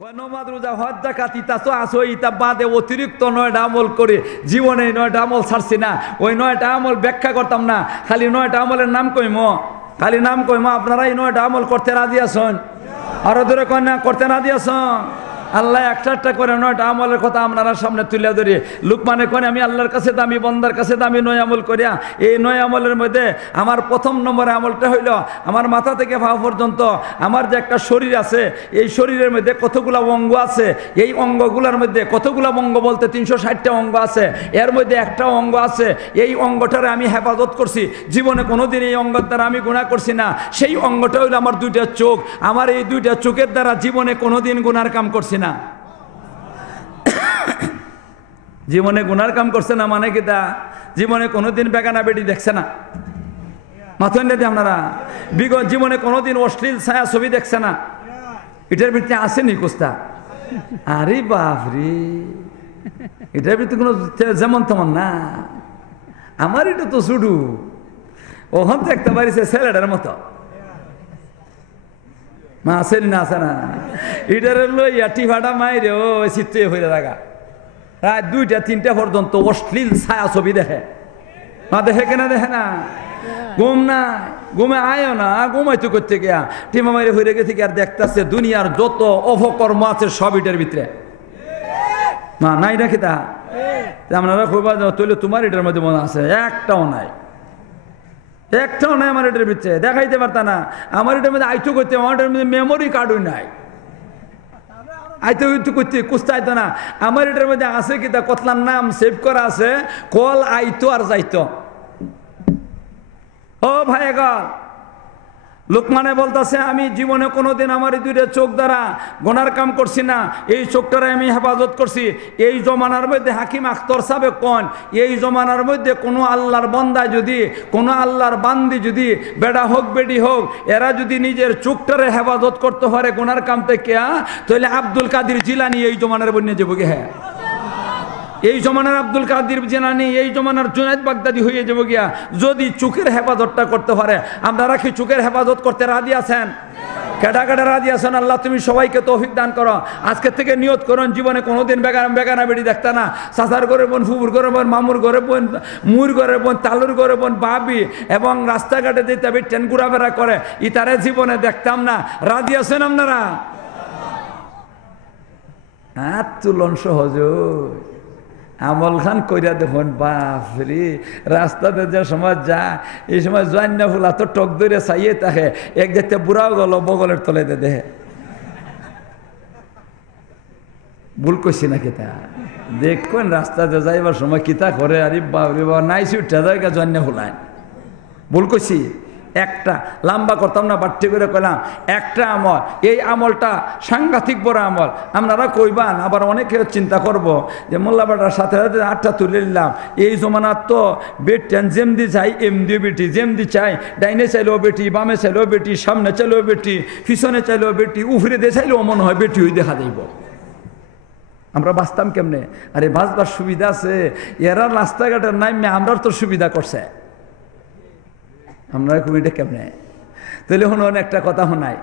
নমাজ রোজা হজ যাকাত ইতা তো আসো ইতা বাদে অতিরিক্ত 9টা আমল করে জীবনে 9টা আমল ছাড়ছি না। ওই 9টা আমল ব্যাখ্যা করতাম না, খালি 9টা আমলের নাম কইমো, খালি নাম কইমো। আপনারা এই 9টা আমল করতে রাজি আছেন? আরো ধরে কয় না করতে রাজি আছেন? আল্লাহ একটা করে 9টা আমলের কথা আপনারা সামনে তুলে ধরি। লুকমানে কয় আমি আল্লাহর কাছে দামি, বন্দার কাছে দামি 9 আমল করিয়া। এই 9 আমলের মধ্যে আমার প্রথম নম্বরে আমলটা হইল আমার মাথা থেকে পা পর্যন্ত আমার যে একটা শরীর আছে, এই শরীরের মধ্যে কতগুলা অঙ্গ আছে, এই অঙ্গগুলোর মধ্যে কতগুলা অঙ্গ বলতে 360টা অঙ্গ আছে, এর মধ্যে একটা অঙ্গ আছে এই অঙ্গটারে আমি হেফাজত করছি। জীবনে কোনোদিন এই অঙ্গের দ্বারা আমি গুনাহ করছি না। সেই অঙ্গটা হইল আমার 2টা চোখ। আমার এই 2টা চোখের দ্বারা জীবনে কোনোদিন গুনার কাম করছি না। জীবনে গুনার কাম করছে না মানে কি তা জীবনে কোনোদিন বেগানা বেটি দেখছে না। মাথা নিয়ে আপনারা বিগত জীবনে কোনোদিন অশ্লীল ছায়া ছবি দেখছে না। এটার ভিতরে আসেনি কুস্তা? আরে বাপরে, এটার ভিতরে কোনো যেমন তেমন না। আমার এটা তো শুধু ওখান তো একটা বাড়িছে ছেলেটার মতো। মা আসেনি না, আসে না? এটারে লইয়া টিফাটা মাইরে ও চিত্তে হয়ে থাকা রাত 2টা 3টা পর্যন্ত অশ্লীল ছায়া ছবি দেখে না। দেখে কেনা দেখে না? ঘুম না, ঘুমে আয়ও না, ঘুমাইতো করতে গিয়া টিমা মাইরে হয়ে গেছে কি আর দেখতেছে দুনিয়ার যত অপকর্ম আছে সব এটার ভিতরে। না নাই নাকি তা? আপনারা খুব তৈলে তোমার এটার মধ্যে মনে আছে? একটাও নাই, একটাও নাই আমার এটার ভিতরে। দেখাইতে পারতা না আমার এটার মধ্যে আইতো করতে, আমার এটার মধ্যে মেমোরি কার্ডই নাই। আইতো করতে কুস্তা আইতো না। আমার এটার মধ্যে আছে কি তা কতলার নাম সেভ করা আছে, কল আইতো আর যাইতো। ও ভাই গল, লোকমানে বলতেছে আমি জীবনে কোনোদিন আমার এই 2টা চোখ দ্বারা গোনার কাম করছি না। এই চোখটারে আমি হেফাজত করছি। এই জমানার মধ্যে হাকিম আখতর সাহেব কোন এই জমানার মধ্যে কোনো আল্লাহর বান্দা যদি, কোনো আল্লাহর বান্দি যদি, বেড়া হোক বেডি হোক, এরা যদি নিজের চোখটারে হেফাজত করতে পারে গোনার কাম থেকে, তাহলে আব্দুল কাদের জিলানি এই জমানার বন্যে যাবো গে। হ্যাঁ, এই জমানার আব্দুল কাদের জিলানি, এই জমানার জুনায়েদ বাগদাদি হয়ে যাবো গিয়া যদি চোখের হেফাজতটা করতে পারে। আপনারা কি চোখের হেফাজত করতে রাজি আছেন? কেডা কেডা রাজি আছেন? আল্লাহ তুমি সবাইকে তৌফিক দান করো। আজকের থেকে নিয়ত করুন জীবনে কোনোদিন বেগানা বেড়ি দেখতে না। চাচার ঘরে বোন, ফুফুর ঘরে বোন, মামুর ঘরে বোন, মুর ঘরে বোন, তালুর ঘরে বোন, ভাবি এবং রাস্তাঘাটে দিতে ট্রেন ঘোরাফেরা করে ইতারে জীবনে দেখতাম না। রাজি আছেন আপনারা? হ্যাঁ, তুলন সহজ আমল খান কইরা দেখুন। বাপরে, রাস্তাতে যে সময় যা এই সময় জয়না ফুলা তো টক ধরে চাইয়ে থাকে। এক দেখতে বুড়াও গেল বগলের তলে দেখে। ভুল করছি না কিতা? দেখবেন রাস্তাতে যাইবার সময় কিতা করে, আরে বাপরে বাবা নাইছি উঠা যায় জয়না ফুলায়। ভুল করছি? একটা লম্বা করতাম না, বাড়তি করে কইলাম একটা আমল। এই আমলটা সাংঘাতিক বড় আমল। আপনারা কইবান, আবার অনেকে চিন্তা করব যে মোল্লাবাটার সাথে সাথে 8টা তুলে নিলাম। এই জমানার তো বেটেন যেমদি চাই এমদি বেটি, যেমদি চাই ডাইনে চাইলেও বেটি, বামে চাইলেও বেটি, সামনে চাইলেও বেটি, পিছনে চাইলেও বেটি, উফরে দিয়ে চাইলেও মনে হয় বেটি হয়ে দেখা যাইব। আমরা বাঁচতাম কেমনে? আরে বাঁচবার সুবিধা আছে, এরা রাস্তাঘাটের নামে আমরার তো সুবিধা করছে। আমরা এটা কেমনে? তাহলে শুনুন একটা কথা শোনাই।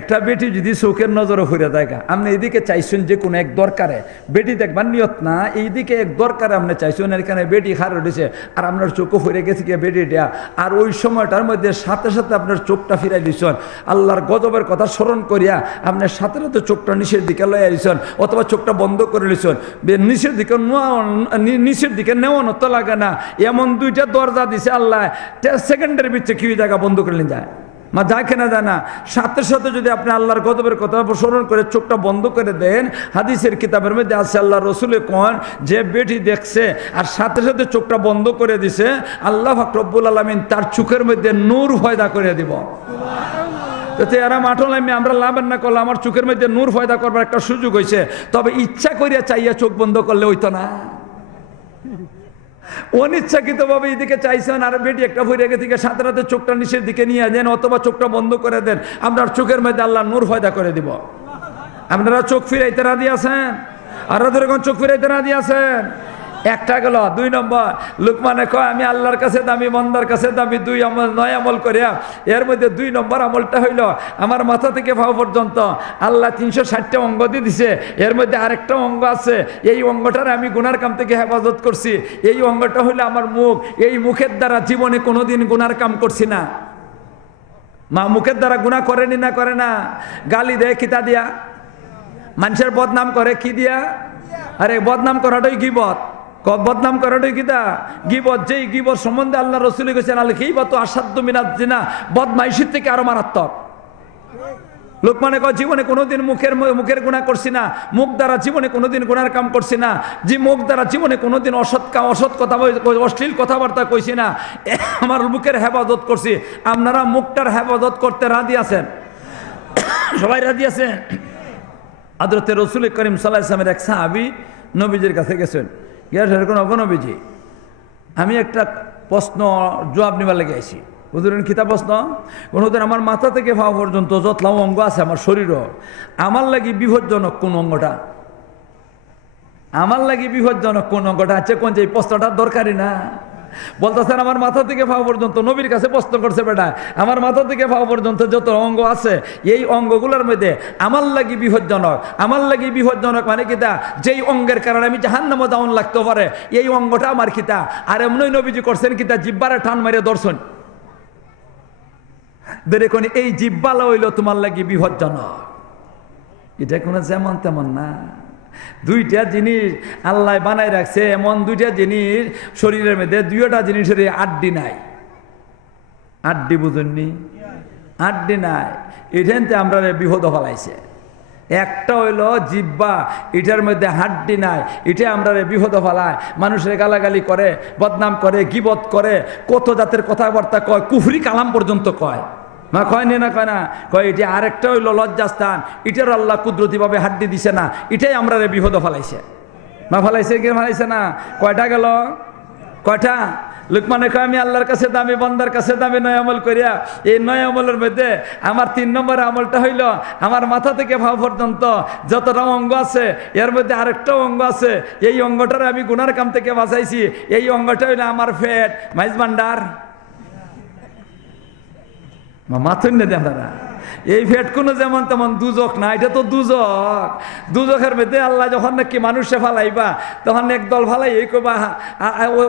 একটা বেটি যদি চোখের নজরে ফিরে যায়, আপনি এইদিকে চাইছেন যে কোনো এক দরকারে বেটি দেখবার নিয়ত না, এইদিকে এক দরকারে আপনি চাইছেন, এখানে বেটি খার উঠেছে আর আপনার চোখও ফিরে গেছে গিয়ে বেটি দেয়া, আর ওই সময়টার মধ্যে সাথে সাথে আপনার চোখটা ফিরাই দিচ্ছেন। আল্লাহর গজবের কথা স্মরণ করিয়া আপনার সাথে সাথে চোখটা নিচের দিকে লইয়া দিচ্ছেন, অথবা চোখটা বন্ধ করে দিচ্ছেন। নিচের দিকে নেওয়ানো তো লাগে না, এমন 2টা দরজা দিছে আল্লাহ, সেকেন্ডের ভিতরে কি জায়গা বন্ধ করে যায় মা যায় কেনা যায় না। সাথে সাথে যদি আপনি আল্লাহর গজবের কথা স্মরণ করে চোখটা বন্ধ করে দেন, হাদিসের কিতাবের মধ্যে আছে আল্লাহ রসুলে কোন যে বেটি দেখছে আর সাথে সাথে চোখটা বন্ধ করে দিছে, আল্লাহ পাক রব্বুল আলামিন তার চোখের মধ্যে নূর পয়দা করে দিব। তাতে এরা মাঠল আমরা লাভের না করলে আমার চোখের মধ্যে নূর পয়দা করবার একটা সুযোগ হয়েছে। তবে ইচ্ছা করিয়া চাইয়া চোখ বন্ধ করলে হইতো না, অনিচ্ছাকৃত ভাবে এদিকে চাইছেন আর বেটি একটা ভরে থেকে সাথে সাথে চোখটা নিচের দিকে নিয়ে দেন অথবা চোখটা বন্ধ করে দেন, আপনার চোখের মধ্যে আল্লাহ নূর পয়দা করে দিব। আপনারা চোখ ফিরাইতে রাজি আছেন? আর ধরে চোখ ফিরাইতে রাজি আছেন? একটা গেল। 2 নম্বর, লুকমানে কয় আমি আল্লাহর কাছে দামি, বন্দার কাছে দামি, 2 আমল 9 আমল করিয়া। এর মধ্যে 2 নম্বর আমলটা হইল আমার মাথা থেকে পাও পর্যন্ত আল্লাহ 360টা অঙ্গ দিয়ে দিছে, এর মধ্যে আরেকটা অঙ্গ আছে, এই অঙ্গটার আমি গুনার কাম থেকে হেফাজত করছি। এই অঙ্গটা হইলো আমার মুখ, এই মুখের দ্বারা জীবনে কোনোদিন গুনার কাম করছি না। মা মুখের দ্বারা গুনাহ করেনি না করে না? গালি দেয় কিতা দিয়া? মানুষের বদনাম করে কি দিয়া? আরে বদনাম করাটাই গীবত। বদনাম করাটাই কিতা? গীবত। যেই গীবত সম্বন্ধে আল্লাহ রাসূল কইছেন আল গীবাতু আশাদ্দু মিনাজ জিনা, বদমাইশির থেকে আরো মারাত্মক। লোকমানে কয় জীবনে কোনোদিন মুখের গুনাহ করছি না, মুখ দ্বারা জীবনে কোনোদিন গুনার কাম করছি না, যে মুখ দ্বারা জীবনে কোনোদিন অসৎ কথা অশ্লীল কথাবার্তা কইছি না, আমার মুখের হেফাজত করছি। আপনারা মুখটার হেফাজত করতে রাজি আছেন? সবাই রাজি আছেন? হযরত রাসূল করিম সাল্লাল্লাহু আলাইহি ওয়াসাল্লামের এক সাহাবী নবীজির কাছে গেছেন, গিয়ে কোন নবীজি আমি একটা প্রশ্ন জবাব নিবার লেগে আইছি। হুজুরের কিতাব প্রশ্ন? কোনোদিন আমার মাথা থেকে পা পর্যন্ত যতলা অঙ্গ আছে আমার শরীরও, আমার লাগি বিপজ্জনক কোন অঙ্গটা? আমার লাগি বিপজ্জনক কোন অঙ্গটা আছে? কোন যে প্রশ্নটা দরকারি না? বলতেছেন আমার মাথা থেকে পা পর্যন্ত, নবীর কাছে প্রশ্ন করছে বেটা, আমার মাথা থেকে পা পর্যন্ত যত অঙ্গ আছে এই অঙ্গগুলোর মধ্যে আমার লাগি বিপজ্জনক। আমার লাগি বিপজ্জনক মানে কিতা? যেই অঙ্গের কারণে আমি জাহান্নামে যাওয়ান লাগতে পারে, এই অঙ্গটা আমার কিতা? আর এমনি নবীজি করছেন কিতা? জিব্বারে টান মারিয়ে দর্শন দেখুন, এই জিব্বালা হইল তোমার লাগি বিপজ্জনক। এটা কোনো যেমন তেমন না। 2টা জিনিস আল্লাহ বানাই রাখছে, এমন 2টা জিনিস শরীরের মধ্যে, 2টা জিনিসের আড্ডি নাই। আড্ডি বুঝুননি? আড্ডি নাই, এখানতে আমরা বিপদ ফলাইছে। একটা হইল জিব্বা, এটার মধ্যে হাড্ডি নাই, এটা আমরা বিপদ ফলায়। মানুষের গালাগালি করে, বদনাম করে, গীবত করে, কত জাতের কথাবার্তা কয়, কুফরি কালাম পর্যন্ত কয়। না কয় না? কয় না? কয় এটা। আরেকটা হইল লজ্জাস্থান, এটার আল্লাহ কুদরতিভাবে হাড্ডি দিছে না, এটাই আমরা বিপদ ফলাইছে। না ফলাইছে কি ফলাইছে না? কয়টা গেল? কয়টা? লুকমানে কয় আমি আল্লাহর কাছে দামি, বন্দার কাছে দামি 9 আমল করিয়া। এই 9 আমলের মধ্যে আমার 3 নম্বর আমলটা হইল আমার মাথা থেকে পা পর্যন্ত যতটা অঙ্গ আছে এর মধ্যে আরেকটা অঙ্গ আছে, এই অঙ্গটার আমি গুনার কাম থেকে বাঁচাইছি। এই অঙ্গটা হইল আমার পেট, মাইজ ভান্ডার। মাথুন না আপনারা, এই পেট কোনো যেমন তেমন দুজক না, এটা তো দুজক। দুজকের মধ্যে আল্লাহ যখন নাকি মানুষে ফালাইবা, তখন একদল ফালাই এই কবা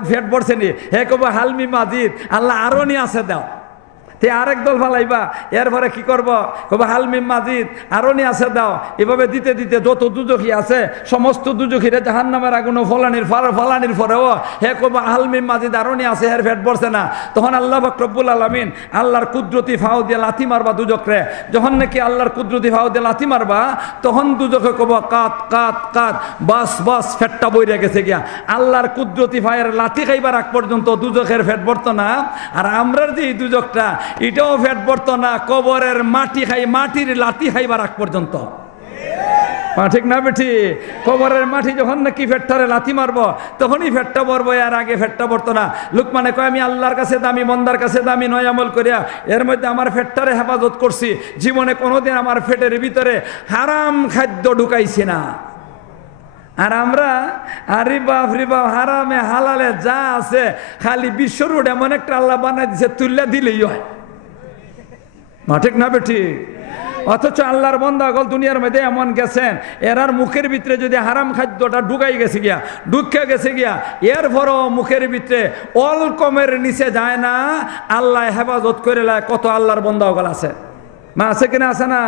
পেট পড়ছে নি, হে কবা হালমি মাজিদ, আল্লাহ আরো নি আছে দাও। তে আরেক দল ফালাইবা, এরপরে কি করবো? কবা হালমি মাজিদ, আরো নি আছে দাও। এভাবে দিতে দিতে যত দুজখী আছে সমস্ত দুজখীরে জাহান্নামের আগুনে ফলানির পরেও হে কবা হালমি মাজিদ, আরো নি আছে, এর পেট পড়ছে না। তখন আল্লাহ পাক রব্বুল আলামিন আল্লাহর কুদরতি ফাও দিয়ে লাথি মারবা দুজকরে। যখন নাকি আল্লাহর কুদরতি ফাও দিয়ে লাথি মারবা, তখন দুজকে কবা কাত কাত কাত, বাস বাস, ফেটটা বইরে গেছে গিয়া। আল্লাহর কুদরতি ফায়ের লাথি খাইবার আগ পর্যন্ত দুজকের পেট পড়তো না। আর আমরার যে দুজকটা, এটাও পেট পড়তো না, কবরের মাটি খাই, মাটির লাথি খাইবার আগ পর্যন্ত। ঠিক না বেঠি? কবরের মাটি যখন নাকি ফেটটারে লাথি মারবো তখনই ফেটটা পড়বো, আর আগে ফেটটা পড়তো না। লুকমানে কয় আমি আল্লাহর কাছে দামি, বন্দার কাছে দামি 9 আমল করিয়া এর মধ্যে আমার ফেটটারে হেফাজত করছি। জীবনে কোনোদিন আমার ফেটের ভিতরে হারাম খাদ্য ঢুকাইছি না। আর আমরা আরে বাপ রে বাপ, হারামে হালালে যা আছে খালি বিশ্ব রোড এমন একটা আল্লাহ বানাই দিছে, তুল্লা দিলেই হয়। ঠিক না বেঠি? অথচ আল্লাহর বান্দাগণ দুনিয়ার মধ্যে এমন গেছেন, এরার মুখের ভিতরে যদি হারাম খাদ্যটা ঢুকাই গেছে গিয়া, ঢুকে গেছে গিয়া, এরপরও মুখের ভিতরে অলকমের নিচে যায় না, আল্লাহ হেফাজত করে লায়। কত আল্লাহর বান্দাগণ আছে, মা আছে কিনা? আছে না?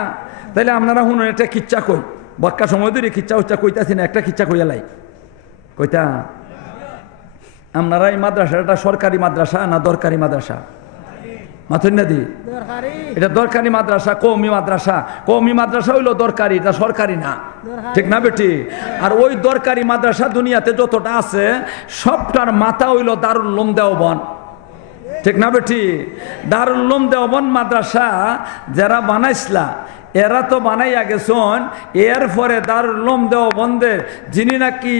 তাইলে আপনারা শুনুন, একটা কিচ্ছা কই, বক্কা সময় ধরে খিচ্ছা উচ্চা কইতাছি না, একটা খিচ্ছা কইয়া লাই। কইতা আপনারা এই মাদ্রাসাটা সরকারি মাদ্রাসা না দরকারি মাদ্রাসা? মাথুন না দি, এটা দরকারি মাদ্রাসা, কওমি মাদ্রাসা। কওমি মাদ্রাসা হইলো দরকারি, এটা সরকারি না। ঠিক না বেটি? আর ওই দরকারি মাদ্রাসা দুনিয়াতে যতটা আছে সবটার মাথা হইলো দারুল উলুম দেওবন্দ। ঠিক না বেটি? দারুল উলুম দেওবন্দ মাদ্রাসা যারা বানাইছিলা, এরা তো বানাইয়া গেছন। এরপরে দারুল উলুম দেওবন্দের যিনি নাকি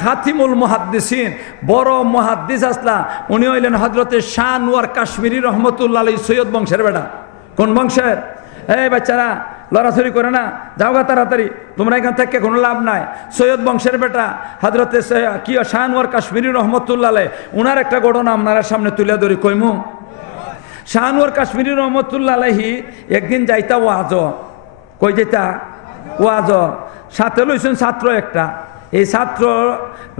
খাতিমুল মুহাদ্দিসিন, বড় মুহাদ্দিস আসলা, উনি হইলেন হযরতে শাহ আনোয়ার কাশ্মীরি রহমতুল্লাহ আলাইহি, সৈয়দ বংশের বেটা। কোন বংশের? এই বাচ্চারা লড়াছড়ি করে না, যাও গা তাড়াতাড়ি, তোমরা এখান থেকে কোনো লাভ নাই। সৈয়দ বংশের বেটা হযরতে কি শাহনওয়ার কাশ্মীরি রহমতুল্লাহ আলাইহি, উনার একটা ঘটনা আপনারা সামনে তুলে ধরি কইমু। শাহনওয়ার কাশ্মীরি রহমতুল্লাহ আলাইহি একদিন যাইতা ওয়াজ, কই যাইতা ওয়াজ, সাথে লইছেন ছাত্র একটা। এই ছাত্র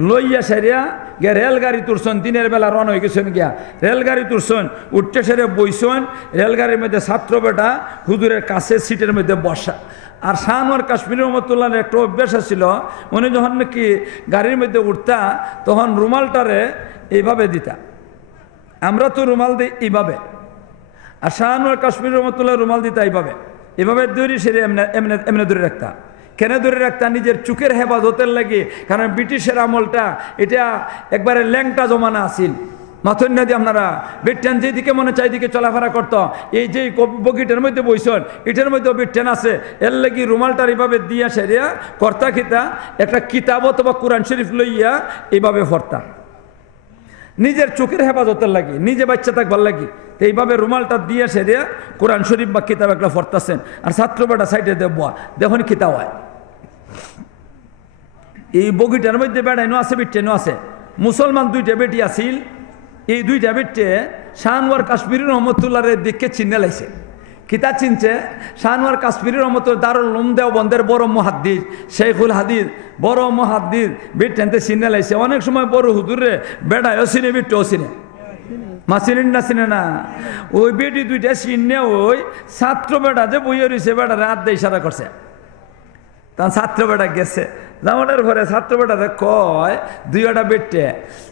লইয়া সেরিয়া গিয়া রেলগাড়ি তুলছেন, দিনের বেলা রন হয়ে গেছেন গিয়া রেলগাড়ি তুলছেন, উঠতে সেরে বইছেন, রেলগাড়ির মধ্যে ছাত্র বেটা হুজুরের কাছে সিটের মধ্যে বসা। আর শাহনওয়ার কাশ্মীরি রহমতুল্লাহর একটা অভ্যাস ছিল, উনি যখন নাকি গাড়ির মধ্যে উঠতা তখন রুমালটারে এইভাবে দিতা। আমরা তো রুমাল দিই এইভাবে, আর শাহনওয়ার কাশ্মীরি রহমতুল্লাহ রুমাল দিতা এইভাবে, এভাবে দৌড়ি সেরে এমনি এমনি এমনি ধরে রাখতা। কেন ধরে রাখতা? নিজের চোখের হেফাজতের লাগে, কারণ ব্রিটিশের আমলটা এটা একবারে ল্যাংটা জমানা আসিল। মাথন না দিয়ে আপনারা বিট্টেন যেদিকে মনে চাই দিকে চলাফেরা করতো। এই যে বগিটার মধ্যে বইছেন, এটার মধ্যেও বিট্টেন আছে, এর লাগি রুমালটার এইভাবে দিয়া সেরিয়া কর্তা খিতা একটা কিতাব অথবা কোরআন শরীফ লইয়া এইভাবে ফরতা, নিজের চোখের হেফাজতের লাগে, নিজে বাচ্চা থাকবার লাগে। তো এইভাবে রুমালটা দিয়ে সেরিয়া কোরআন শরীফ বা কিতাব একটা ফরতাছেন, আর ছাত্র বেটা সাইডে দেবয়া দেখুন কিতাব হয়। এই বগিটার মধ্যে বেড়াইনো আছে, বিট্টেনও আছে। মুসলমান দুইটা বেটি আসিল, এই দুইটা বেটে শাহনওয়ার কাশ্মীরি রহমতুল্লাহর দিকে চিহ্নে লাইছে। কিতা চিনছে? শাহনওয়ার কাশ্মীরি রহমতুল্লাহ দারুল উলুম দেওবন্দের বড় মুহাদ্দিস, শেখুল হাদিস, বড় মুহাদ্দিস বিট্টেনতে চিহ্নে লাইছে। অনেক সময় বড় হুজুরে বেড়ায়ও চিনে, বিট্টেও চিনে। মা চিনেন না চিনে না? ওই বেটি দুইটা চিনে ওই ছাত্র বেটা যে বইয়ে রয়েছে বেটা রাত দিয়ে ইশারা করছে। তখন ছাত্র বেটা গেছে, যাওয়ানোর পরে ছাত্র বেটারে কয় দুইটা বেটে,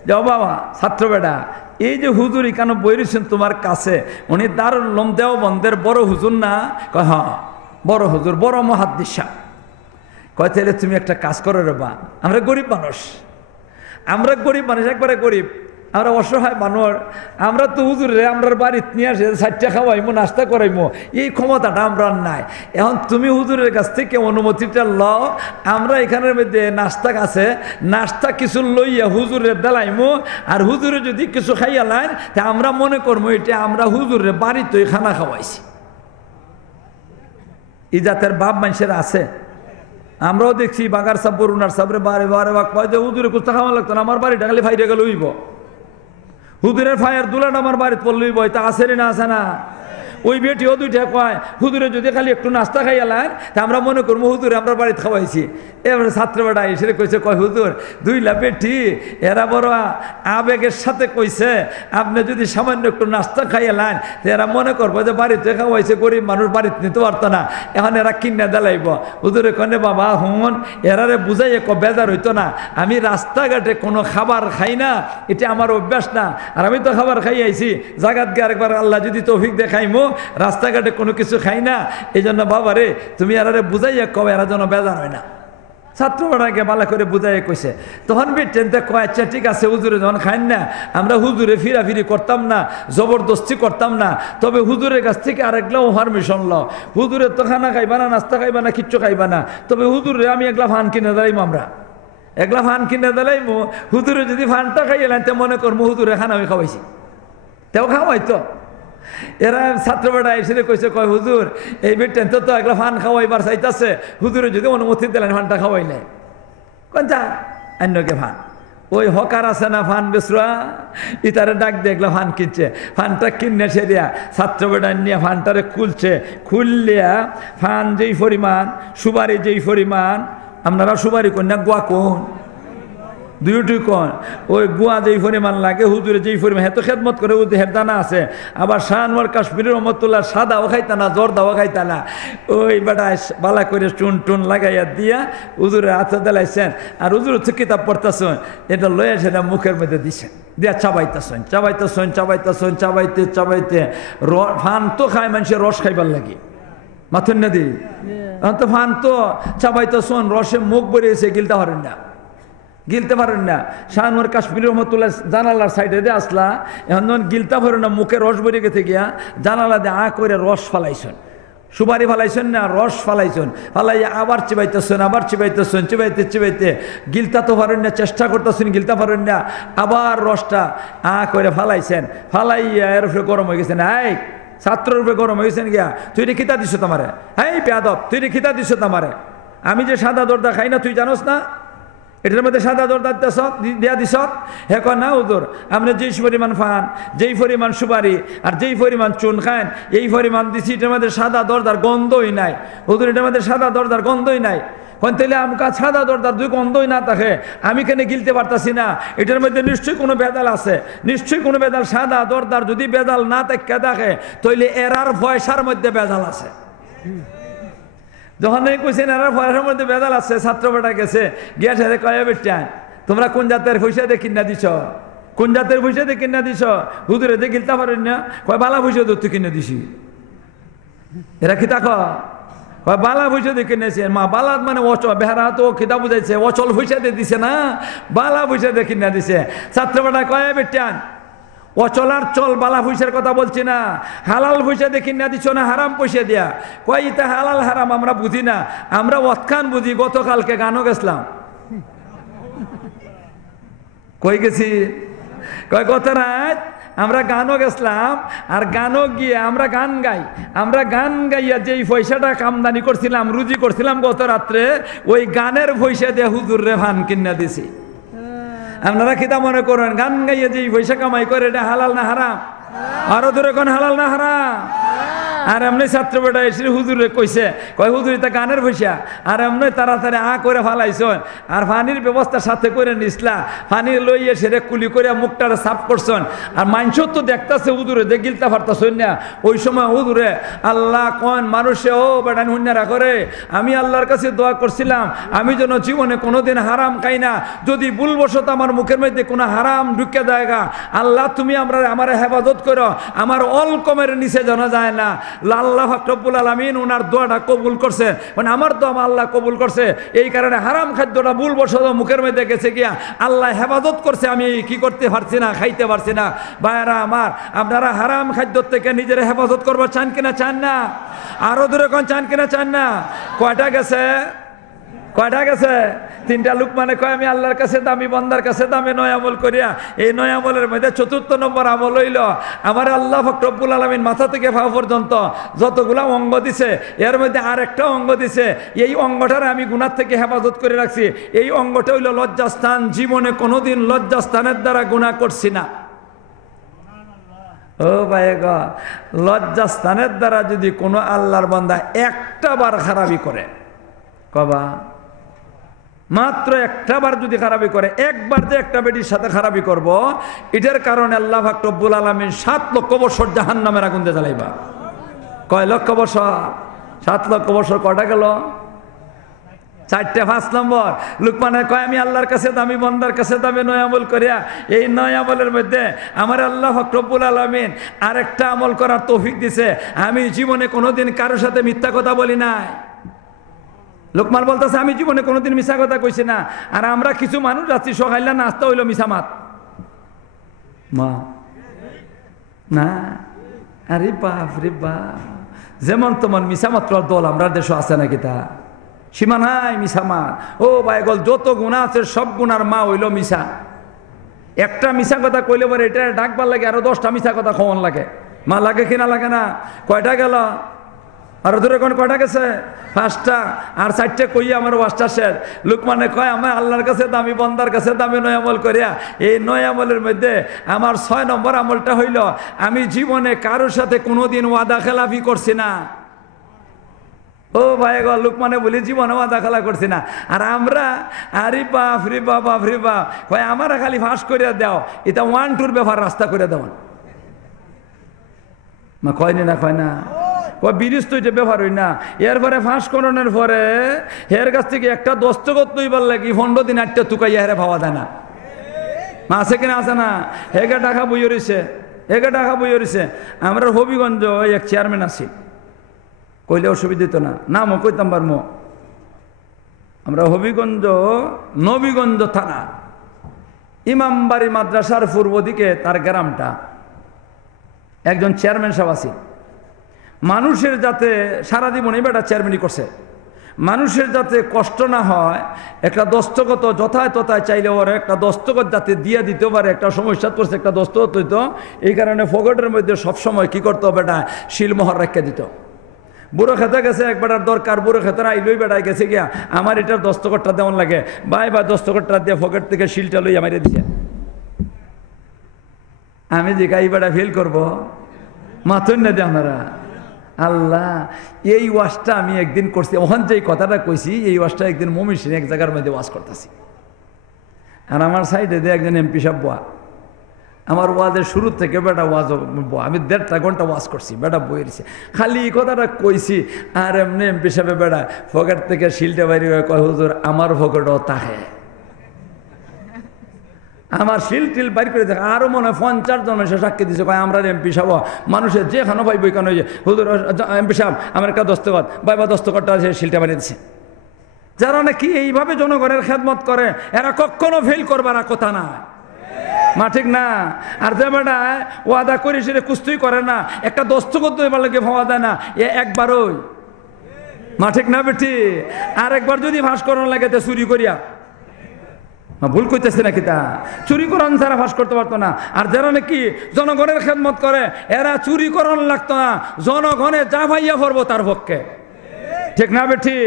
যাও বাবা ছাত্র বেটা, এই যে হুজুর কেন বই রয়েছেন তোমার কাছে, উনি দারুল উলুম দেওবন্দের বড় হুজুর না? কয় হ্যাঁ বড় হুজুর, বড় মুহাদ্দিস। কয় তাহলে তুমি একটা কাজ করো রে বা, আমরা গরিব মানুষ, আমরা গরিব মানুষ, একবারে গরিব, আমরা অসহায় মানুষ, আমরা তো হুজুরে আমরা বাড়িতে নিয়ে আসে 60 খাওয়াইমো, নাস্তা করাইমো, এই ক্ষমতাটা আমরা নাই। এখন তুমি হুজুরের কাছ থেকে অনুমতিটা লও, আমরা এখানের মধ্যে নাস্তা আছে, নাস্তা কিছু লইয়া হুজুরের দেলাইমো, আর হুজুরে যদি কিছু খাইয়া লাইন তা আমরা মনে করবো এটা আমরা হুজুরের বাড়িতে খানা খাওয়াইছি। এই জাতের বাপ মানুষের আছে। আমরাও দেখছি বাগার সাপ বরুণার সাপরে বারে বারে বা কয় যে হুজুরে কুস্তা খাওয়া লাগতো না, আমার বাড়িটা খালি ফাইরে গেল হইব, হুজুরের ফায়ার দুলাটা আমার বাড়িতে পড়লই বই, তা আছে না আছে না? ওই বেটিও দুইটা কয় হুজুরে যদি খালি একটু নাস্তা খাইয়ালেন তা আমরা মনে করবো হুজুরে আমরা বাড়িতে খাওয়াইছি। এবারে ছাত্র বেটা এসে কইছে, কয় হুজুর দুইলা বেটি এরা বড় আবেগের সাথে কইছে আপনি যদি সামান্য একটু নাস্তা খাইয়ালেন এরা মনে করবো যে বাড়িতে খাওয়াইছে, গরিব মানুষ বাড়িতে নিতে পারতো না, এখন এরা কিনে দেলাইব। হুজুরে কনে বাবা হুন এরারে বুঝাইয়ে বেজার হইতো না, আমি রাস্তাঘাটে কোনো খাবার খাই না, এটা আমার অভ্যাস না, আর আমি তো খাবার খাই আইছি জাগাত গিয়ে আরেকবার আল্লাহ যদি তৌফিক দেখাইমো, রাস্তাঘাটে কোনো কিছু খাই না, এই জন্য বাবা রে তুমি এরারে বুঝাইয়া কবে এরা যেন বেজার হয় না। ছাত্র বেড়াকে ভালো করে বুঝাই কইছে। তখন বেটেনতে কয় আচ্ছা ঠিক আছে হুজুরে যখন খাইন না, আমরা হুজুরে ফিরাফিরি করতাম না, জবরদস্তি করতাম না, তবে হুজুরের কাছ থেকে আরেকলাও পারমিশন লও, হুজুরে তো খানা খাইবা না, নাস্তা খাইবা না, কিচ্ছু খাইবা না, তবে হুজুরে আমি একলা ফান কিনে দাঁড়াইমো, আমরা একলা ফান কিনে দাঁড়াইমো, হুজুরে যদি ফানটা খাইয়েলেন তে মনে করবো হুজুরে খানা আমি খাওয়াইছি, তেও খাওয়াইতো। এরা ছাত্র বেটা এসে কইছে, কয় হুজুর এই বেটেন তো একলা ফান খাওয়াইবার চাইতেছে, হুজুরে যদি অনুমতি দিলেন ফানটা খাওয়াইলে কোনটা অন্যকে ফান। ওই হকার আছে না ফান বেসরা, ইতারে ডাক দেখলো ফান কিনছে, ফানটা কিনে সেরিয়া ছাত্র বেটা নিয়ে ফানটারে খুলছে, খুললিয়া ফান যেই পরিমাণ, সুবারি যেই পরিমাণ, আপনারা সুবারি কন্যা গোয়া কোন দুইটি কোন, ওই গুয়া যেই পরিমাণ লাগে হুজুরে যেই পরিমাণ হেতো খেদমত করে হুজুর হেরদানা আছে। আবার শাহনওয়ার কাশ্মীরি রহমতুল্লাহ সাদাও খাইতা না, জর্দাও খাইতা না, ওই বেটা বালা করে চুন টুন লাগাইয়া দিয়া হুজুরের হাতে দিলাইছেন, আর হুজুর হচ্ছে কিতাব পড়তেছেন, এটা লয়ে সেটা মুখের মধ্যে দিছেন, দিয়া চাবাইতেছেন চাবাইতেছেন চাবাইতেছেন চাবাইতে চাবাইতে ফান তো খায় মানুষের রস খাইবার লাগে, মাথুন না দি তো ফান তো চাবাইতেছেন, রসে মুখ বেরিয়েছে, গিলতে পারেন না, গিলতে পারেন না। শাহনওয়ার কাশ্মীরি রহমতুল্লাহ জানালার সাইডে দিয়ে আসলা, এখন যখন গিলতে পারেন না, মুখে রস বেরিয়ে গেছে গিয়া জানালা দিয়ে করে রস ফালাইছেন, সুপারি ফালাইছেন না, রস ফালাইছেন, ফালাইয়া আবার চিবাইতেছেন, আবার চিবাইতেছেন, চিবাইতে চিবাইতে গিলতা তো পারেন না, চেষ্টা করতেছেন গিলতে পারেন না, আবার রসটা করে ফালাইছেন, ফালাইয়া এর উপরে গরম হয়ে গেছেন। এই ছাত্রের উপরে গরম হয়েছেন গিয়া তুই রে খিতা দিছ তোমারে, হ্যাঁ বেয়াদব তুই রে খিতা দিছ তোমারে, আমি যে সাদা দরদা খাই না তুই জানোস না, এটার মধ্যে সাদা দরদা দিয়া দিস। হে কয় না হুজুর, আমরা যেই পরিমাণ ফান, যেই পরিমাণ সুপারি আর যেই পরিমাণ চুন খান এই পরিমাণ দিছি, এটার মধ্যে সাদা দরদার গন্ধই নাই। হুজুর এটার মধ্যে সাদা দরদার গন্ধই নাই। তাহলে আমাকে সাদা দরদার দুই গন্ধই না থাকে আমি কেন গিলতে পারতাছি না? এটার মধ্যে নিশ্চয়ই কোনো বেদাল আছে, নিশ্চয়ই কোনো বেদাল। সাদা দরদার যদি বেদাল না থাকে তাহলে এরার পয়সার মধ্যে বেদাল আছে। যখন এই কইছেন এরার পয়সার মধ্যে বেদাল আছে, ছাত্র বেটা গেছে গিয়া সাথে কয়ে বেটান তোমরা কোন জাতের পয়সা দিয়ে কিনা দিছ, কোন জাতের পয়সা দিয়ে কিনা দিছ? হুজুরে দিয়ে গিলতে পারেন না, কয় বালা পয়সা ধরতে কিনে দিছি। এরা কি তাক বালা পয়সা দিয়ে কিনেছে, মা বালাত মানে অচল, বেহারা তো খিদা বুঝাইছে, অচল পয়সা দিয়ে দিছে না, বালা পয়সা দিয়ে কিনা দিছে। ছাত্র বেটা কয়ে বেটান অচল আর চল বালা পয়সার কথা বলছি না, হালাল পয়সা দিয়ে কিনা দিছ না হারাম পয়সা দিয়া? কয় এটা হালাল হারাম আমরা বুঝি না, আমরা অতখান বুঝি। গতকালকে গানও গেছিলাম, কই গেছি কয় গত রাত আমরা গানও গেছিলাম, আর গানও গিয়ে আমরা গান গাই, আমরা গান গাইয়া যেই পয়সাটা কামদানি করছিলাম রুজি করছিলাম গত রাত্রে, ওই গানের পয়সা দিয়ে হুজুর রে ভান কিনা দিছি। আপনারা কিতা মনে করেন গান গাইয়া যেই পয়সা কামাই করে এটা হালাল না হারাম? আরো দূরে কোন হালাল না হারাম? আর এমনি ছাত্র বেটা এসে হুজুরে কইছে, কয় হুজুর এটা গানের পয়সা, আর এমনি তাড়াতাড়ি করে ফালাইছন, আর পানির ব্যবস্থা সাথে করে নিসলা, পানি লইয়ে সেরে কুলি করে মুখটারে সাফ করছন, আর মানুষও তো দেখতেছে হুজুরে যে গিলতে পারতেছন না। ওই সময় হুজুরে আল্লাহ কন মানুষে ও বেটা হুন্যারা করে, আমি আল্লাহর কাছে দোয়া করছিলাম আমি যেন জীবনে কোনোদিন হারাম খাই না, যদি ভুলবশত আমার মুখের মধ্যে কোনো হারাম ঢুকে দেয়গা, আল্লাহ তুমি আমার হেফাজত করো, আমার অলকমের নিচে জানা যায় না। আল্লাহ রব্বুল আলামিন ওনার দোয়াটা কবুল করছে, মানে আমার দোয়া আল্লাহ কবুল করছে, এই কারণে হারাম খাদ্যটা ভুলবশত মুখের মধ্যে গেছে গিয়া আল্লাহ হেফাজত করছে, আমি কি করতে পারছি না, খাইতে পারছি না। ভাইরা আমার, আপনারা হারাম খাদ্য থেকে নিজের হেফাজত করবো চান কিনা চান না? আরো দূরে কোন চান কিনা চান না? কয়টা গেছে? কয়টা গেছে? তিনটা লোক মানে কয় আমি আল্লাহর কাছে দামি, বন্দার কাছে দামি নয় আমল করিয়া। এই নয় আমলের মধ্যে চতুর্থ নম্বর আমল হইল আমার আল্লাহ রব্বুল আলামিন মাথা থেকে পা পর্যন্ত যতগুলা অঙ্গ দিছে এর মধ্যে আর একটা অঙ্গ দিছে, এই অঙ্গটার আমি গুনাহ থেকে হেফাজত করে রাখছি। এই অঙ্গটা হইল লজ্জাস্থান। জীবনে কোনোদিন লজ্জাস্থানের দ্বারা গুনাহ করছি না। ও ভাই গো, লজ্জাস্থানের দ্বারা যদি কোনো আল্লাহর বান্দা একটা বার খারাপি করে, কবা মাত্র একটা বার যদি খারাপি করে, একবার যে একটা বেটির সাথে খারাপি করব, এটার কারণে আল্লাহ পাক রব্বুল আলামিন 7 লক্ষ বছর জাহান্নামের আগুন দিয়ে জ্বালাইবা। কয় লক্ষ বছর? 7 লক্ষ বছর। কয়টা গেল? 4টে। 5 নম্বর লুকমানে কয় আমি আল্লাহর কাছে দামি, বন্দার কাছে দামি নয় আমল করিয়া। এই নয় আমলের মধ্যে আমার আল্লাহ পাক রব্বুল আলামিন আরেকটা আমল করার তৌফিক দিছে, আমি জীবনে কোনোদিন কারোর সাথে মিথ্যা কথা বলি নাই। লোকমান বলতেছে আমি জীবনে কোনোদিন মিছা কথা কইছি না। আর আমরা কিছু মানুষ আছি সকাইলা নাস্তা হইল মিছা মাত মা না, আরে বাপ রে বাপ, যেমন তোমার মিছা মাত্র দল আমরা দেশ আছে নাকি? তা সীমা নাই মিছা মাত। ও ভাই গল, যত গুণা আছে সব গুণার মা হইল মিছা। একটা মিছা কথা কইলে পরে এটা ডাকবার লাগে, আরো 10টা মিছা কথা খাওয়ান লাগে। মা লাগে কিনা লাগে না? কয়টা গেল? আর ধরে কোন কয়টা গেছে? 5টা। আর 4টে কইয়া আমার 5টা শেষ। লুকমানে কয় আমার আল্লাহর কাছে দামি, বন্দার কাছে দামি নয় আমল করিয়া। এই নয় আমলের মধ্যে আমার 6 নম্বর আমলটা হইল আমি জীবনে কারোর সাথে কোনোদিন ওয়াদা খেলাফি করছি না। ও ভাই গো, লুকমানে বলি জীবনে ওয়াদা খেলা করছি না। আর আমরা আরে বাপ রে বাপ, বাপ রে বাপ, কয় আমার খালি ফাঁস করিয়া দাও, এটা 1-2 ব্যাপার রাস্তা করে দেওয়া। মা কয়নি না? কয় না? ওই বিরিজ তো এটা ব্যবহার হই না। এরপরে ফাঁস করণের পরে হের কাছ থেকে একটা দস্তখত লইবার লাগি 15 দিন 8টা তুকাইয়া হেরে পাওয়া যায় না। মা আছে কিনা? আছে না? হেগে টাকা বই রয়েছে, হেগে টাকা বই রয়েছে। আমরা হবিগঞ্জ এক চেয়ারম্যান আছি, কইলে অসুবিধা দিত না, নামও কইতাম পারমো। আমরা হবিগঞ্জ নবীগঞ্জ থানা ইমামবাড়ি মাদ্রাসার পূর্ব দিকে তার গ্রামটা, একজন চেয়ারম্যান সাহেব আছে। মানুষের যাতে সারা জীবন এই বেটা চেয়ারম্যানই করছে, মানুষের যাতে কষ্ট না হয়, একটা দস্তখত যথায় তথায় চাইলে ওরা একটা দস্তখত যাতে দিয়ে দিতে পারে, একটা সমস্যা পড়ছে একটা দস্তখত হইতো, এই কারণে ফগটের মধ্যে সবসময় কী করতো বেটা শিলমোহর রেখে দিত। বুড়ো খেতে গেছে এক বেটার দরকার, বুড়ো খেতে আইলই বেটায় গেছে গিয়া আমার এটার দস্তখতটা দেওয়ান লাগে, ভাই দস্তখতটা দিয়ে ফগট থেকে শিলটা লইয়া মারিয়ে দিছে। আমি যে এই বেটা ফেল করবো মাথুন না দিয়ে আপনারা আল্লাহ। এই ওয়াজটা আমি একদিন করছি, ওখান যে কথাটা কইছি এই ওয়াজটা একদিন মমিন এক জায়গার মধ্যে ওয়াজ করতেছি, আর আমার সাইডে দিয়ে একজন এমপি সাহেব বয়া। আমার ওয়াজের শুরু থেকে বেটা ওয়াজ, আমি 1.5 ঘন্টা ওয়াজ করছি, বেটা বইয়েছে খালি এই কথাটা কইছি, আর এমনি এমপি সাহেব বেটা ফকেট থেকে শিলটা বাইরে কয় হুজুর আমার ফকেটও তাহে, আমার শিল টিল বাইর করে দেখে। আরও মনে হয় 50 জন এসে সাক্ষী দিচ্ছে, কয় আমরা এমপি সাহেব মানুষের যেখানে পাইব কেন হুজুর এমপি সাহেব আমার একটা দস্তখত, বাইবা দস্তখতটা শিলটা বানিয়ে দিচ্ছে। যারা নাকি এইভাবে জনগণের খেদমত করে এরা কখনো ফেল করবার কথা না, মা ঠিক না? আর যে বেটা ওয়াদা করি সেটা কুস্তুই করে না, একটা দস্তখত এবার লাগে ভাবা দেয় না, এ একবারই, মা ঠিক না বেটি? আর একবার যদি ভাস করানো লাগে তো চুরি করিয়া, ভুল করতেছে নাকি? তা চুরি করন তারা ফাঁস করতে পারতো না। আর যারা নাকি জনগণের খেদমত করে এরা চুরি করন লাগতো না, জনগণে যা ভাইয়া পড়বো তার পক্ষে, ঠিক না বেঠি?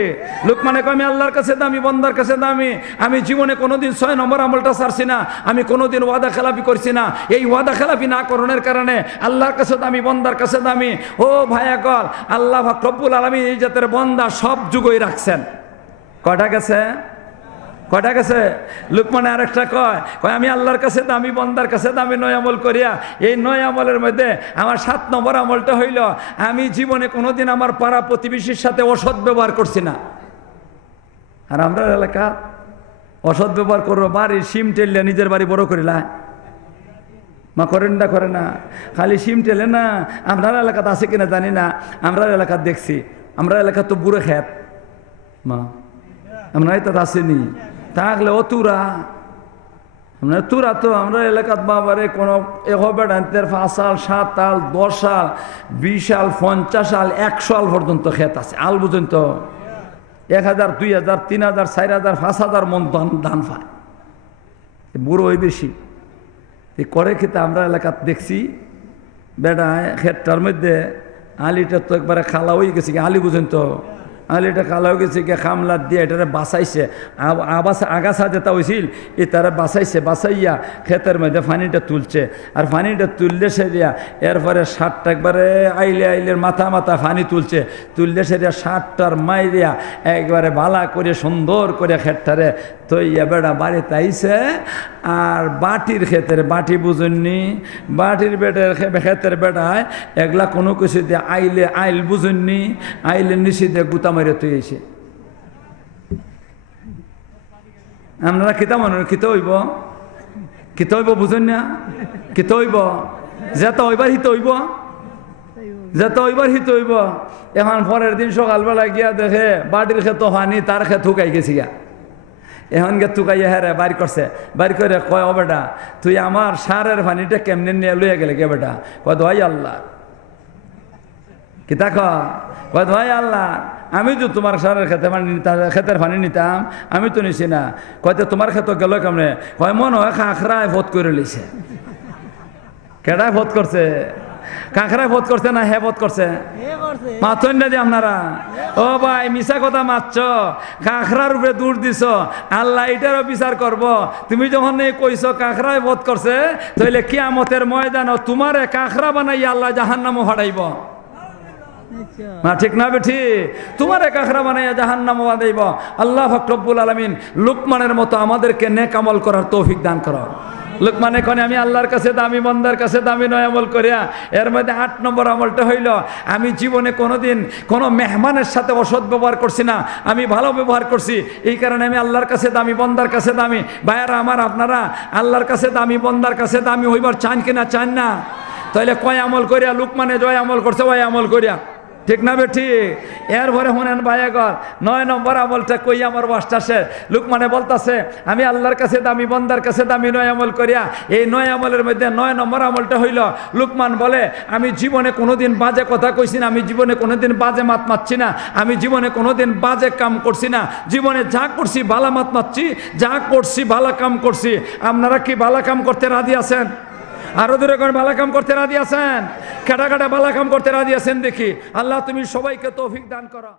লোকমানে কয় আমি আল্লাহর কাছে দামি, বন্দার কাছে দামি, আমি জীবনে কোনোদিন 6 নম্বর আমলটা ছাড়ছি না, আমি কোনোদিন ওয়াদা খেলাপি করছি না। এই ওয়াদা খেলাপি না করণের কারণে আল্লাহর কাছে দামি, বন্দার কাছে দামি। ও ভাইয়া কল আল্লাহ রব্বুল আলামিন এই জাতের বন্দা সব যুগই রাখছেন। কয়টা গেছে? কয়টা গেছে? লোকমানে আরেকটা কয় আমি আল্লাহর কাছে দামি, বন্দার কাছে দামি 9 আমল করিয়া, এই 9 আমলের মধ্যে আমার 7 নম্বর আমলটা হইল আমি জীবনে কোনোদিন আমার পাড়া প্রতিবেশীর সাথে অসৎ ব্যবহার করছি না। আর আমরা এলাকা অসৎ ব্যবহার করবো, বাড়ির সিম টেললে নিজের বাড়ি বড় করিলা, মা করেন না? করে না? খালি সিম টেলে না। আপনার এলাকাতে আছে কিনা জানি না, আমরা এলাকাত দেখছি, আমরা এলাকা তো বুড়ো খেত, মা আমরা এটা আসেনি থাকলে ও তুরা, আমরা তুরা তো আমরা এলাকাত বাবারে কোনো বেড়ান্তের 5 সাল 7 সাল 10 সাল 20 সাল 50 সাল 100 সাল পর্যন্ত খেত আছে। আল বুঝেন তো 1000 2000 3000 4000 5000 মন ধান পায়, বুড়ো ওই বেশি করে খেতে আমরা এলাকাত দেখছি। বেড়া খেতটার মধ্যে আলিটা তো একবারে খালা হয়ে গেছে, আলি বুঝেন তো, আলিটা কালা হয়ে গেছে গিয়ে খামলা দিয়ে এটারে বাঁচাইছে, আগাছা যেটা হয়েছিল এ তারা বাঁচাইছে, বাঁচাইয়া ক্ষেতের মধ্যে পানিটা তুলছে। আর পানিটা তুললে সেরিয়া এরপরে 60টা একবারে আইলের মাথা মাথা পানি তুলছে, তুললে সেরিয়া 60টার মাইরিয়া একবারে ভালা করে সুন্দর করে ক্ষেতটারে তো বেড়া বাড়িতে আইছে। আর বাটির ক্ষেতের, বাটি বুঝেননি, বাটির বেটের ক্ষেতের বেড়ায় এগুলা কোনো কিছু দিয়ে আইল বুঝেননি, আইলের নিচে দিয়ে গুতা মেরে তুইছে। আপনারা কিতা মনে কিতে হইব, কিতে হইব বুঝেন না? কিতে হইব যেটা হইবার হিত হইব, যেটা হইবার হিত হইব। এখন পরের দিন সকালবেলা গিয়া দেখে বাটির ক্ষেত হানি, তার ক্ষেত হুকাই গেছি গিয়া, এখন গে তুকাইয়া হ্যাঁ বাড়ি করছে, বাড়ি করে কয় ও বেটা তুই আমার সারের পানিটা কেমনে নিয়ে লইয়া গেলে কে বেটা? কয় দোহাই আল্লাহ। কিতা কয় দোহাই আল্লাহ, আমি তো তোমার সারের খেতে পানি ক্ষেতের পানি নিতাম, আমি তো নিছি না। কয়তো তোমার ক্ষেত গেল কেমনে? কয় মনে হয় খাখরায় ভোট করে লইছে। কেডায় ভোট করছে? কাঁকড়ায় ভোট করছে না হে ভোট করছে? মাথন না দিয়ে আপনারা ও ভাই মিশা কথা মারছ, কাঁকড়ার উপরে দূর দিছ, আল্লাহ এটারও বিচার করব। তুমি যখন কইছ কাঁকড়ায় ভোট করছে, তাহলে কিয়ামতের ময়দান তোমারে কাঁকড়া বানাইয়া আল্লাহ জাহান্নামও ফাটাইব। না ঠিক না বেঠি? তোমারে কাঁকড়া বানাইয়া জাহান্নামও ফাটাইব। আল্লাহ রব্বুল আলামিন লোকমানের মতো আমাদেরকে নেক আমল করার তৌফিক দান করো। লোকমানে কনে আমি আল্লাহর কাছে দামি, বন্দার কাছে দামি 9 আমল করিয়া, এর মধ্যে 8 নম্বর আমলটা হইল আমি জীবনে কোনোদিন কোনো মেহমানের সাথে অসৎ ব্যবহার করছি না, আমি ভালো ব্যবহার করছি। এই কারণে আমি আল্লাহর কাছে দামি, বন্দার কাছে দামি। ভাইয়ারা আমার, আপনারা আল্লাহর কাছে দামি, বন্দার কাছে দামি হইবার চান কিনা? চান না? তাহলে কয় আমল করিয়া লোকমানে জয় আমল করছে, ওই আমল করিয়া ঠিক না বেটি? এরপরে শুনেন ভাইয়াগর 9 নম্বর আমলটা কই আমার ওয়াজটা শেষ। লুকমানে বলতাছে আমি আল্লাহর কাছে দামি, বন্দার কাছে দামি 9 আমল করিয়া। এই 9 আমলের মধ্যে 9 নম্বর আমলটা হইল, লুকমান বলে আমি জীবনে কোনোদিন বাজে কথা কইছি না, আমি জীবনে কোনোদিন বাজে মাত মারছি না, আমি জীবনে কোনোদিন বাজে কাম করছি না, জীবনে যা করছি ভালো মাত মারছি, যা করছি ভালো কাম করছি। আপনারা কি ভালো কাম করতে রাজি আছেন? আরো দূরে করে ভালো কাম করতে রাজি আছেন? কাটা কাটা ভালো কাম করতে রাজি আছেন? দেখি আল্লাহ তুমি সবাইকে তৌফিক দান করো।